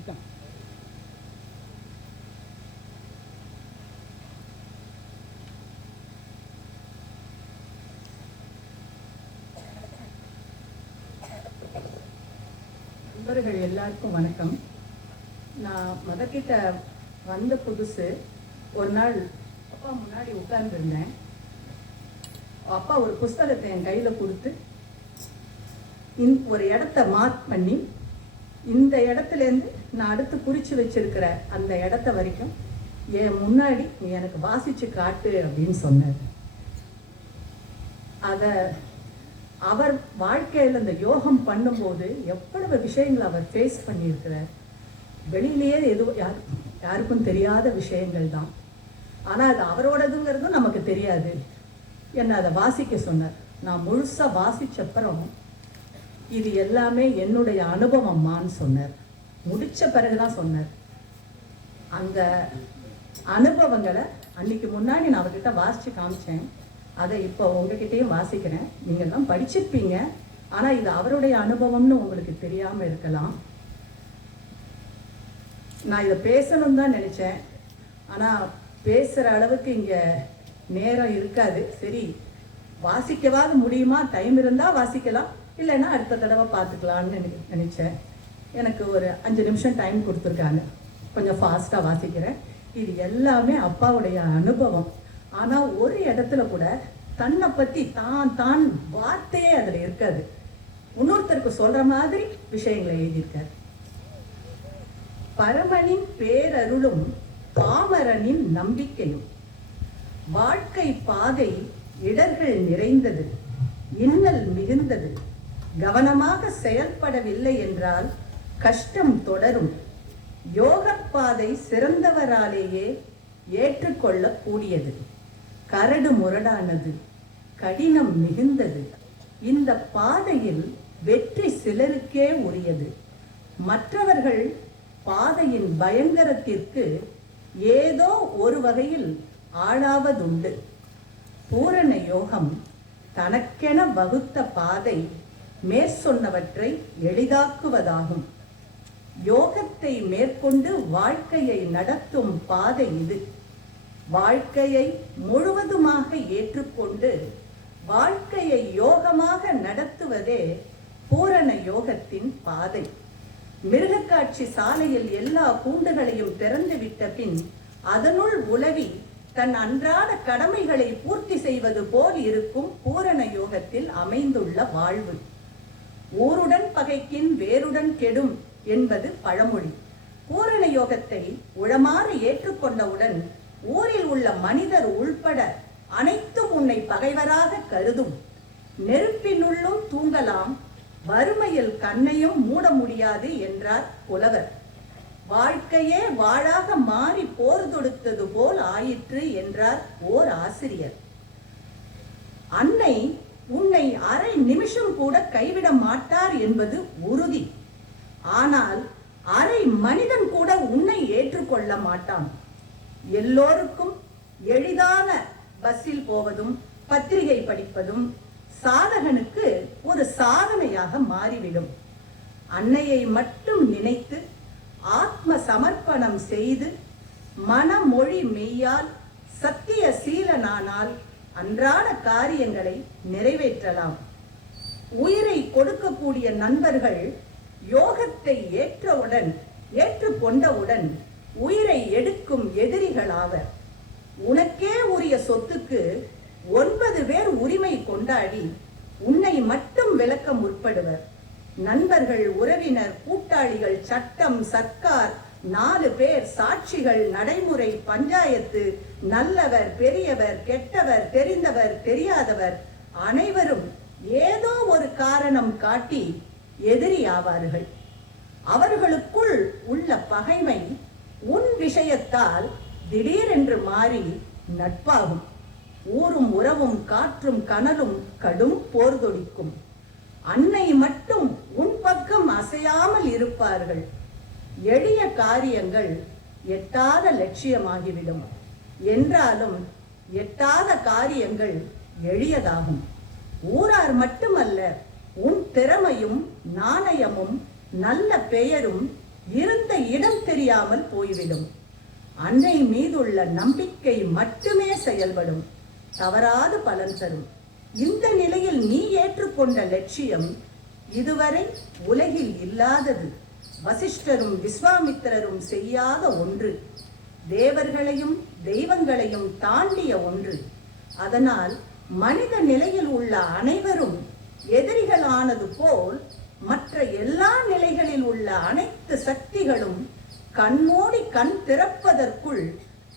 வந்துட்டான். நண்பர்கள் எல்லாருக்கும் வணக்கம். நான் மதக்கிட்ட வந்த புதுசு ஒரு நாள் அப்பா முன்னாடி உட்கார்ந்துருந்தேன். அப்பா ஒரு புஸ்தகத்தை என் கையில் கொடுத்து ஒரு இடத்த மார்க் பண்ணி இந்த இடத்துலேருந்து நான் அடுத்து குறித்து வச்சிருக்கிற அந்த இடத்த வரைக்கும் என் முன்னாடி நீ எனக்கு வாசித்து காட்டு அப்படின்னு சொன்னார். அதை அவர் வாழ்க்கையில் இந்த யோகம் பண்ணும்போது எவ்வளவு விஷயங்கள் அவர் ஃபேஸ் பண்ணியிருக்கிறார். வெளியிலேயே யாருக்கும் தெரியாத விஷயங்கள் தான். ஆனால் அது அவரோடதுங்கிறதும் நமக்கு தெரியாது. என்னை அதை வாசிக்க சொன்னார். நான் முழுசாக வாசித்தப்புறம் இது எல்லாமே என்னுடைய அனுபவம்மான்னு சொன்னார். முடித்த பிறகுதான் சொன்னார். அந்த அனுபவங்களை அன்னைக்கு முன்னாடி நான் அவர்கிட்ட வாசித்து காமிச்சேன். அதை இப்போ உங்ககிட்டயும் வாசிக்கிறேன். நீங்கள்லாம் படிச்சிருப்பீங்க, ஆனால் இது அவருடைய அனுபவம்னு உங்களுக்கு தெரியாமல் இருக்கலாம். நான் இதை பேசணும்னு தான் நினச்சேன், ஆனால் பேசுகிற அளவுக்கு இங்கே நேரம் இருக்காது. சரி, வாசிக்கவாது முடியுமா? டைம் இருந்தால் வாசிக்கலாம், இல்லைன்னா அடுத்த தடவை பார்த்துக்கலான்னு நினச்சேன். எனக்கு ஒரு 5 நிமிஷம் டைம் கொடுத்துருக்காங்க. கொஞ்சம் ஃபாஸ்ட்டாக வாசிக்கிறேன். இது எல்லாமே அப்பாவுடைய அனுபவம். ஆனால் ஒரு இடத்துல கூட தன்னை பற்றி தான் வார்த்தையே அதில் இருக்காது. இன்னொருத்தருக்கு சொல்கிற மாதிரி விஷயங்களை எழுதியிருக்கார். பரமனின் பேரருளும் பாமரனின் நம்பிக்கையும். வாழ்க்கை பாதை இடர்கள் நிறைந்தது, இன்னல் மிகுந்தது. கவனமாக செயல்படவில்லை என்றால் கஷ்டம் தொடரும். யோக பாதை சிறந்தவராலேயே ஏற்றுக்கொள்ளக்கூடியது. கரடு முரடானது, கடினம் மிகுந்தது. இந்த பாதையில் வெற்றி சிலருக்கே உரியது. மற்றவர்கள் பாதையின் பயங்கரத்திற்கு ஏதோ ஒரு வகையில் ஆளாவதுண்டு. பூரண யோகம் தனக்கென வகுத்த பாதை மேற்சொன்னவற்றை எளிதாக்குவதாகும். யோகத்தை மேற்கொண்டு வாழ்க்கையை நடத்தும் பாதை இது. வாழ்க்கையை முழுவதுமாக ஏற்றுக்கொண்டு வாழ்க்கையை யோகமாக நடத்துவதே பூரண யோகத்தின் பாதை. மிருகக்காட்சி சாலையில் எல்லா கூண்டுகளையும் திறந்துவிட்ட பின் அதனுள் உலவி தன் அன்றாட கடமைகளை பூர்த்தி செய்வது போல் இருக்கும் பூரண யோகத்தில் அமைந்துள்ள வாழ்வு. ஊருடன் பகைக்கின் வேருடன் கெடும் என்பது பழமொழி. பூரண யோகத்தை உளமாற ஏற்றுக்கொண்டவுடன் ஊரில் உள்ள மனிதர் உள்பட அனைத்தும் உன்னை பகைவராக கருதும். நெருப்பினுள்ளும் தூங்கலாம், வறுமையில் கண்ணையும் மூட முடியாது என்றார் புலவர். வாழ்க்கையே வாழாக மாறி போர் தொடுத்தது போல் ஆயிற்று என்றார் ஓர் ஆசிரியர். அன்னை உன்னை அரை நிமிஷம் கூட கைவிட மாட்டார் என்பது உறுதி. ஆனால் அரை மனிதன் கூட உன்னை ஏற்றுக்கொள்ள மாட்டான். எல்லோருக்கும் எளிதான பஸ்ஸில் போவதும் பத்திரிகை படிப்பதும் சாதகனுக்கு ஒரு சாதனையாக மாறிவிடும். அன்னையை மட்டும் நினைத்து ஆத்ம சமர்ப்பணம் செய்து மனமொழி மெய்யால் சத்திய சீலனானால் அன்றாட காரியங்களை நிறைவேற்றலாம். உயிரை கொடுக்கக்கூடிய நண்பர்கள் யோகத்தை ஏற்றுக்கொண்டவுடன் உயிரை எடுக்கும் எதிரிகளாவர். உனக்கே உரிய சொத்துக்கு 9 பேர் உரிமை கொண்டாடி உன்னை மட்டும் விளக்க முற்படுவர். நண்பர்கள், உறவினர், கூட்டாளிகள், சட்டம், சர்க்கார், 4 பேர், சாட்சிகள், நடைமுறை, பஞ்சாயத்து, நல்லவர், பெரியவர், கெட்டவர், தெரிந்தவர், தெரியாதவர் அனைவரும் ஏதோ ஒரு காரணம் காட்டி எதிரி ஆவார்கள். அவர்களுக்குள் உள்ள பகைமை உன் விஷயத்தால் திடீரென்று மாறி நட்பாகும். ஊரும் உறவும் காற்றும் கனலும் கடும் போர்தொடிக்கும். அன்னை மட்டும் உன் பக்கம் அசையாமல் இருப்பார்கள். எளிய காரியங்கள் எட்டாத லட்சியமாகிவிடும். என்றாலும் எட்டாத காரியங்கள் எளியதாகும். ஊரார் மட்டுமல்ல, உன் திறமையும் நாணயமும் நல்ல பெயரும் இருந்த இடம் தெரியாமல் போய்விடும். அன்னை மீதுள்ள நம்பிக்கை மட்டுமே செயல்படும், தவறாது பலன் தரும். இந்த நிலையில் நீ ஏற்றுக்கொண்ட லட்சியம் இதுவரை உலகில் இல்லாதது, வசிஷ்டரும் விஸ்வாமித்திரரும் செய்யாத ஒன்று, தேவர்களையும் தெய்வங்களையும் தாண்டிய ஒன்று. அதனால் மனித நிலையில் உள்ள அனைவரும் எதிரிகளானது போல் மற்ற எல்லா நிலைகளில் உள்ள அனைத்து சக்திகளும் கண்மூடி கண் திறப்பதற்குள்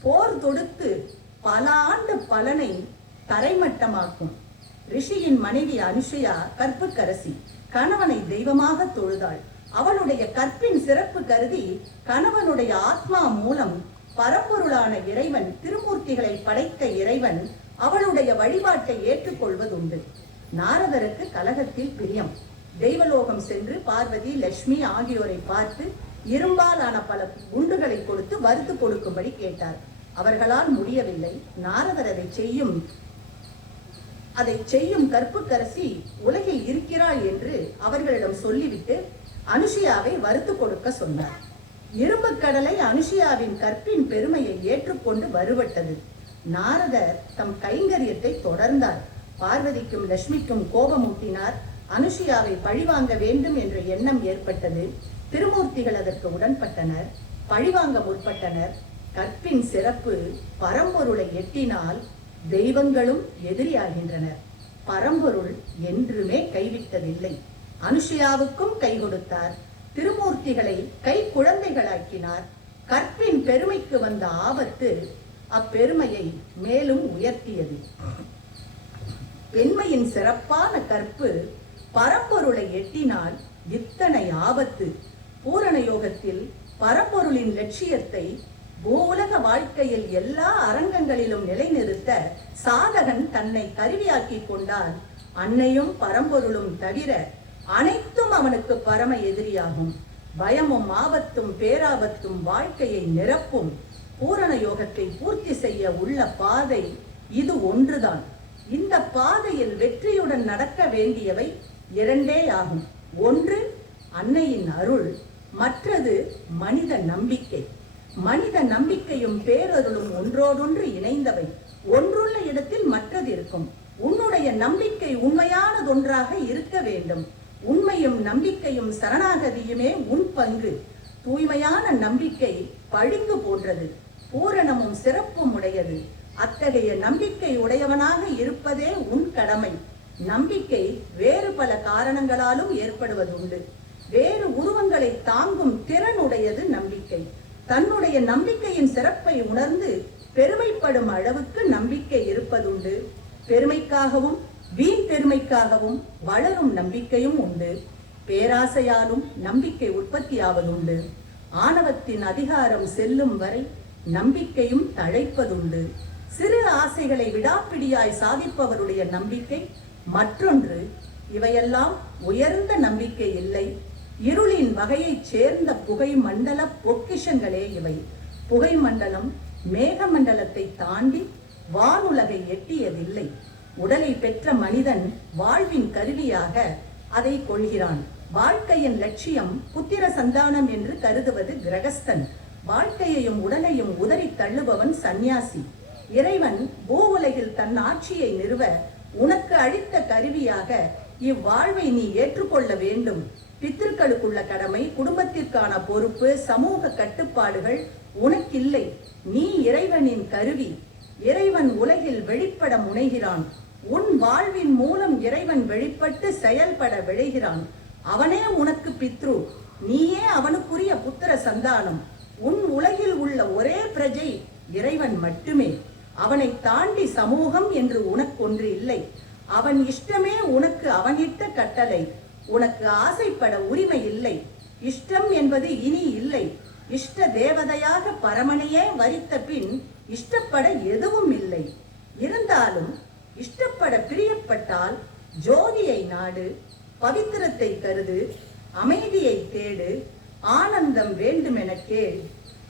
போர் தொடுத்து பல ஆண்டு பலனை தரைமட்டமாக்கும். ரிஷியின் மனைவி அனுஷயா கற்புக்கரசி, கணவனை தெய்வமாக தொழுதாள். அவளுடைய கற்பின் சிறப்பு கருதி கணவனுடைய ஆத்மா மூலம் பரம்பொருளான இறைவன், திருமூர்த்திகளை படைத்த இறைவன் அவளுடைய வழிபாட்டை ஏற்றுக்கொள்வதுண்டு. நாரதருக்கு கலகத்தில் பிரியம். தெய்வலோகம் சென்று பார்வதி, லட்சுமி ஆகியோரை பார்த்து இரும்பாலான பல குண்டுகளை கொடுத்து வறுத்து கொடுக்கும்படி கேட்டார். அவர்களால் முடியவில்லை. நாரதர் அதை செய்யும் கற்புக்கரசி உலகில் இருக்கிறாள் என்று அவர்களிடம் சொல்லிவிட்டு அனுஷியாவை வறுத்து கொடுக்க சொன்னார். இரும்பு கடலை அனுஷியாவின் கற்பின் பெருமையை ஏற்றுக்கொண்டு வருவட்டது. நாரதர் தம் கைங்கரியத்தை தொடர்ந்தார். பார்வதிக்கும் லட்சுமிக்கும் கோபமூட்டினார். அனுஷியாவை பழிவாங்க வேண்டும் என்ற எண்ணம் ஏற்பட்டது. திருமூர்த்திகள் அதற்கு உடன்பட்டனர், பழிவாங்க முற்பட்டனர். கற்பின் சிறப்பு பரம்பொருளை எட்டினால் தெய்வங்களும் எதிரியாகின்றனர். பரம்பொருள் என்றுமே கைவிட்டதில்லை. அனுஷியாவுக்கும் கை கொடுத்தார். திருமூர்த்திகளை கை குழந்தைகளாக்கினார். கற்பின் பெருமைக்கு வந்த ஆபத்து அப்பெருமையை மேலும் உயர்த்தியது. பெண்மையின் சிறப்பான கற்பு பரம்பொருளை எட்டினால் இத்தனை ஆபத்து. பூரண யோகத்தில் பரம்பொருளின் லட்சியத்தை பூவுலக வாழ்க்கையில் எல்லா அரங்கங்களிலும் நிலைநிறுத்த சாதகன் தன்னை கருவியாக்கி கொண்டால் அன்னையும் பரம்பொருளும் தவிர அனைத்தும் அவனுக்கு பரம எதிரியாகும். பயமும் ஆபத்தும் பேராபத்தும் வாழ்க்கையை நிரப்பும். பூரண யோகத்தை பூர்த்தி செய்ய உள்ள பாதை இது ஒன்றுதான். இந்த பாதையில் வெற்றியுடன் நடக்க வேண்டியவை இரண்டே ஆகும். ஒன்று அன்னையின் அருள், மற்றது மனித நம்பிக்கை. மனித நம்பிக்கையும் பேரருளும் ஒன்றோடொன்று இணைந்தவை. ஒன்றுள்ள இடத்தில் மற்றது இருக்கும். உன்னுடைய நம்பிக்கை உண்மையானதொன்றாக இருக்க வேண்டும். உண்மையும் நம்பிக்கையும் சரணாகதியுமே உன் பங்கு. தூய்மையான நம்பிக்கை பளிங்கு போன்றது, பூரணமும் சிறப்பும் உடையது. அத்தகைய நம்பிக்கை உடையவனாக இருப்பதே உன் கடமை. நம்பிக்கை வேறு பல காரணங்களாலும் ஏற்படுவதுண்டு. வேறு உருவங்களை தாங்கும் திறன் உடையது நம்பிக்கை. தன்னுடைய நம்பிக்கையின் சிறப்பை உணர்ந்து பெருமைப்படும் அளவுக்கு நம்பிக்கை இருப்பதுண்டு. பெருமைக்காகவும் வீண் பெருமைக்காகவும் வளரும் நம்பிக்கையும் உண்டு. பேராசையாலும் நம்பிக்கை உற்பத்தியாவதுண்டு. ஆணவத்தின் அதிகாரம் செல்லும் வரை நம்பிக்கையும் தழைப்பதுண்டு. சிறு ஆசைகளை விடாப்பிடியாய் சாதிப்பவருடைய நம்பிக்கை மற்றொன்று. இவையெல்லாம் உயர்ந்த நம்பிக்கை இல்லை. இருளின் வகையைச் சேர்ந்த புகை மண்டல பொக்கிஷங்களே இவை. புகை மண்டலம் மேக மண்டலத்தை தாண்டி வானுலகை எட்டியதில்லை. உடலை பெற்ற மனிதன் வாழ்வின் கருவியாக அதை கொள்கிறான். வாழ்க்கையின் லட்சியம் புத்திர சந்தானம் என்று கருதுவது கிரகஸ்தன். வாழ்க்கையையும் உடலையும் உதறி தள்ளுபவன் சந்நியாசி. இறைவன் பூவுலகில் தன் ஆட்சியை நிறுவ உனக்கு அளித்த கருவியாக இவ்வாழ்வை நீ ஏற்றுக்கொள்ள வேண்டும். பித்திருக்களுக்குள்ள கடமை, குடும்பத்திற்கான பொறுப்பு, சமூக கட்டுப்பாடுகள் உனக்கில்லை. நீ இறைவனின் கருவி. இறைவன் உலகில் வெளிப்பட முனைகிறான். உன் வாழ்வின் மூலம் இறைவன் வெளிப்பட்டு செயல்பட விளைகிறான். அவனே உனக்கு பித்ரு, நீயே அவனுக்குரிய புத்திர சந்தானம். உன் உலகில் உள்ள ஒரே பிரஜை இறைவன் மட்டுமே. அவனை தாண்டி சமூகம் என்று உனக்கொன்று இல்லை. அவன் இஷ்டமே உனக்கு அவனிட்ட கட்டளை. உனக்கு ஆசைப்பட உரிமை இல்லை. இஷ்டம் என்பது இனி இல்லை. இஷ்ட தேவதையாக பரமனையே வரித்த பின் இஷ்டப்பட எதுவும் இல்லை. இருந்தாலும் இஷ்டப்பட பிரியப்பட்டால் ஜோதியை நாடு, பவித்திரத்தை கருது, அமைதியை தேடு, ஆனந்தம் வேண்டுமென கேள்,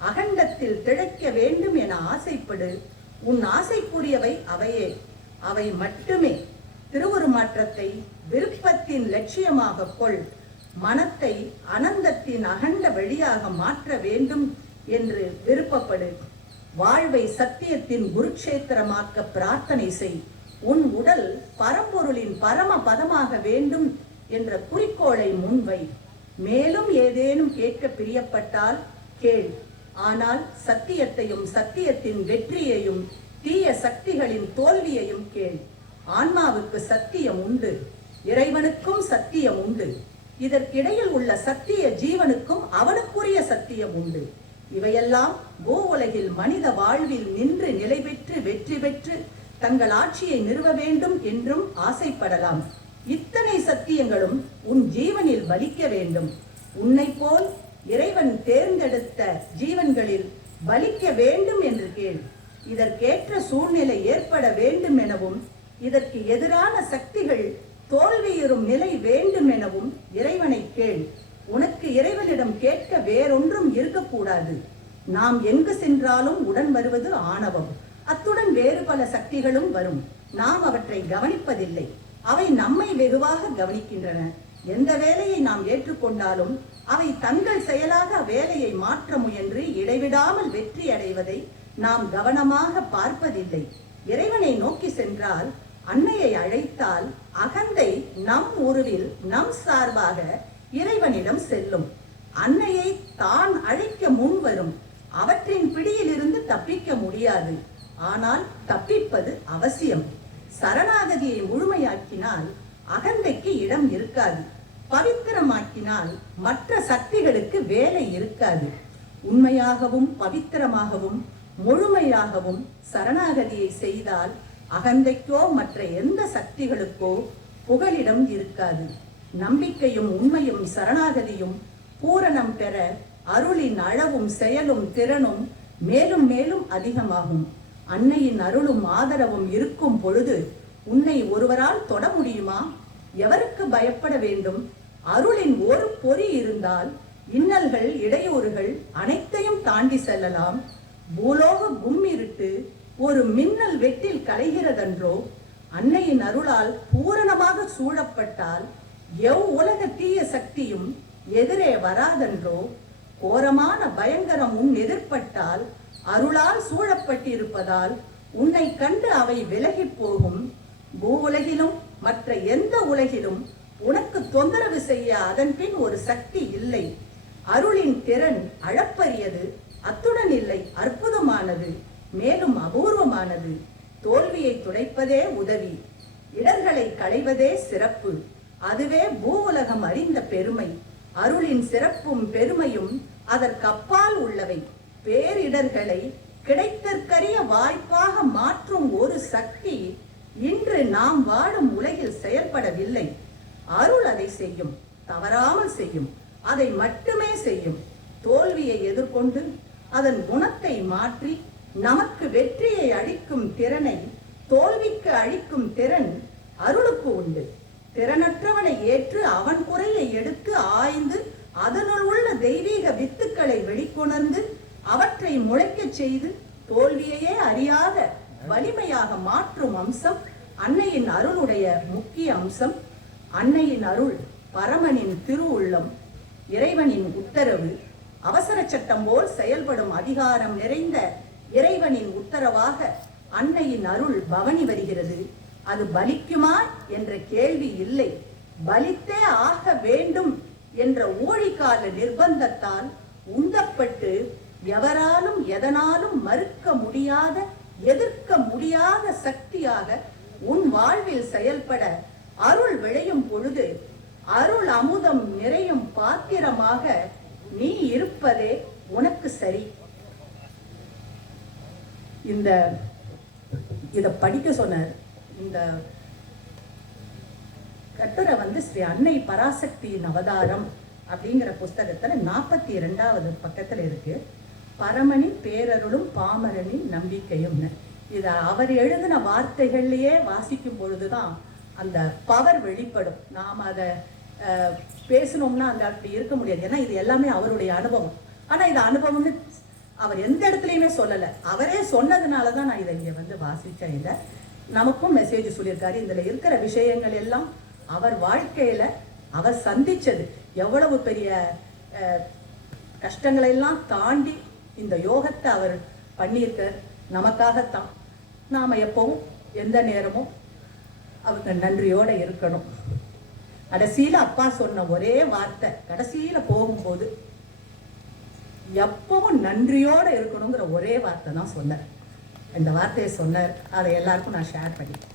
அகண்டத்தில் திளைக்க வேண்டும் என ஆசைப்படு. உன் ஆசைக்குரியவை அவையே, அவை மட்டுமே. திருவுருமாற்றத்தை விருப்பத்தின் லட்சியமாக கொள். மனத்தை அனந்தத்தின் அகண்ட வழியாக மாற்ற வேண்டும் என்று விருப்பப்படு. வாழ்வை சத்தியத்தின் குருக்ஷேத்திரமாக்க பிரார்த்தனை செய். உன் உடல் பரம்பொருளின் பரம பதமாக வேண்டும் என்ற குறிக்கோளை முன்வை. மேலும் ஏதேனும் கேட்க பிரியப்பட்டால் கேள். ஆனால் சத்தியத்தையும் சத்தியத்தின் வெற்றியையும் தீய சக்திகளின் தோல்வியையும் கேள். ஆன்மாவுக்கு சத்தியம் உண்டு, இறைவனுக்கும் சத்தியம் உண்டு. இதற்கிடையில் உள்ள சத்திய ஜீவனுக்கும் அவனுக்குரிய சத்தியம் உண்டு. இவையெல்லாம் பூ உலகில் மனித வாழ்வில் நின்று நிலை பெற்று வெற்றி பெற்று தங்கள் ஆட்சியை நிறுவ வேண்டும் என்றும் ஆசைப்படலாம். இத்தனை சத்தியங்களும் உன் ஜீவனில் பலிக்க வேண்டும். உன்னை போல் இறைவன் தேர்ந்தெடுத்த ஜீவன்களில் பலிக்க வேண்டும் என்று கேள். இதற்கேற்ற சூழ்நிலை ஏற்பட வேண்டும் எனவும் இதற்கு எதிரான சக்திகள் தோல்வியுறும் நிலை வேண்டும் எனவும் இறைவனை கேள். உனக்கு இறைவனிடம் கேட்க வேறொன்றும் இருக்கக்கூடாது. நாம் எங்கு சென்றாலும் உடன் வருவது ஆணவம். அத்துடன் வேறு பல சக்திகளும் வரும். நாம் அவற்றை கவனிப்பதில்லை. அவை நம்மை வெகுவாக கவனிக்கின்றன. எந்த வேலையை நாம் ஏற்றுக்கொண்டாலும் அவை தங்கள் செயலாக வேலையை மாற்ற முயன்று இடைவிடாமல் வெற்றி அடைவதை நாம் கவனமாக பார்ப்பதில்லை. இறைவனை நோக்கி சென்றால், அன்னையை அழைத்தால் அகந்தை நம் உருவில் நம் சார்பாக இறைவனிடம் செல்லும். அன்னையை தான் அழைக்க முன் வரும். அவற்றின் பிடியிலிருந்து தப்பிக்க முடியாது. ஆனால் தப்பிப்பது அவசியம். சரணாகதியை முழுமையாக்கினால் அகந்தைக்கு இடம் இருக்காது. பவித்திரமாக்கினால் மற்ற சக்திகளுக்கு வேலை இருக்காது. உண்மையாகவும் பவித்திரமாகவும் முழுமையாகவும் சரணாகதியை செய்தால் அகந்தைக்கோ மற்ற எந்த சக்திகளுக்கோ புகலிடம் இருக்காது. நம்பிக்கையும் உண்மையும் சரணாகதியும் பூரணம் பெற அருளின் அளவும் செயலும் திறனும் மேலும் மேலும் அதிகமாகும். அன்னையின் அருளும் ஆதரவும் இருக்கும் பொழுது உன்னை ஒருவரால் தொட முடியுமா? எவருக்கு பயப்பட வேண்டும்? அருளின் ஒரு பொறி இருந்தால் இன்னல்கள் இடையூறுகள் அனைத்தையும் தாண்டி செல்லலாம். பூலோக கும்மிருட்டு ஒரு மின்னல் வெட்டில் கலைகிறதன்றோ? அன்னையின் அருளால் பூரணமாக சூழப்பட்டால் உலக தீய சக்தியும் எதிரே வராதன்றோ? கோரமான பயங்கரம் உன் எதிர்பட்டால் அருளால் சூழப்பட்டிருப்பதால் உன்னை கண்டு அவை விலகி போகும். பூ உலகிலும் மற்ற எந்த உலகிலும் உனக்கு தொந்தரவு செய்ய அதன் பின் ஒரு சக்தி இல்லை. அருளின் திறன் அளப்பரியது. அத்துடன் இல்லை, அற்புதமானது, மேலும் அபூர்வமானது. தோல்வியை துடைப்பதே உதவி, இடர்களை களைவதே சிறப்பு. அதுவே பூ உலகம் அறிந்த பெருமை. அருளின் சிறப்பும் பெருமையும் அதற்கப்பால் உள்ளவை. பேரிடர்களை கிடைத்தற்கரிய வாய்ப்பாக மாற்றும் ஒரு சக்தி இன்று நாம் வாழும் உலகில் செயல்படவில்லை. அருள் அதை செய்யும், தவறாமல் செய்யும், அதை மட்டுமே செய்யும். தோல்வியை எதிர்கொண்டு அதன் குணத்தை மாற்றி நமக்கு வெற்றியை அளிக்கும் திறனை தோல்விக்கு அளிக்கும் திறன் அருளுக்கு உண்டு. திறனற்றவனை ஏற்று அவன் குறையை எடுத்து ஆய்ந்து அதனுள் உள்ள தெய்வீக வித்துக்களை வெளிக்கொணர்ந்து அவற்றை முளைக்கச் செய்து தோல்வியையே அறியாத வலிமையாக மாற்றும் அம்சம் அன்னையின் அருளுடைய முக்கிய அம்சம். அன்னையின் அருள் பரமனின் திருவுள்ளம், இறைவனின் உத்தரவு. அவசர சட்டம் போல் செயல்படும் அதிகாரம் நிறைந்த இறைவனின் உத்தரவாக அன்னையின் அருள் பவனி வருகிறது. அது பலிக்குமா என்ற கேள்வி இல்லை. பலித்தே ஆக வேண்டும் என்ற ஊழிகால நிர்பந்தத்தால் உந்தப்பட்டு எவராலும் எதனாலும் மறுக்க முடியாத எதிர்க்க முடியாத சக்தியாக உன் வாழ்வில் செயல்பட அருள் விளையும் பொழுது அருள் அமுதம் நிறையும் பாத்திரமாக நீ இருப்பதே உனக்கு சரி. இத படிக்க சொன்ன இந்த கட்டுரை ஸ்ரீ அன்னை பராசக்தியின் அவதாரம் அப்படிங்கிற புஸ்தகத்துல 42வது பக்கத்துல இருக்கு. பரமனின் பேரருளும் பாமரனின் நம்பிக்கையும். இத அவர் எழுதின வார்த்தைகள்லயே வாசிக்கும் பொழுதுதான் அந்த பவர் வெளிப்படும். நாம் அதை பேசணும்னா அந்த அப்படி இருக்க முடியாது. ஏன்னா இது எல்லாமே அவருடைய அனுபவம். ஆனா இது அனுபவம்னு அவர் எந்த இடத்துலையுமே சொல்லலை. அவரே சொன்னதுனாலதான் நான் இதை இங்க வாசிச்சேன். இதை நமக்கும் மெசேஜ் சொல்லியிருக்காரு. இதுல இருக்கிற விஷயங்கள் எல்லாம் அவர் வாழ்க்கையில அவர் சந்திச்சது. எவ்வளவு பெரிய கஷ்டங்களெல்லாம் தாண்டி இந்த யோகத்தை அவர் பண்ணியிருக்க நமக்காகத்தான். நாம் எப்பவும் எந்த நேரமும் அவங்க நன்றியோடு இருக்கணும். கடைசியில் அப்பா சொன்ன ஒரே வார்த்தை, கடைசியில் போகும்போது எப்பவும் நன்றியோடு இருக்கணுங்கிற ஒரே வார்த்தை தான் சொன்னார். இந்த வார்த்தையை சொன்னார். அதை எல்லாருக்கும் நான் ஷேர் பண்ணிட்டேன்.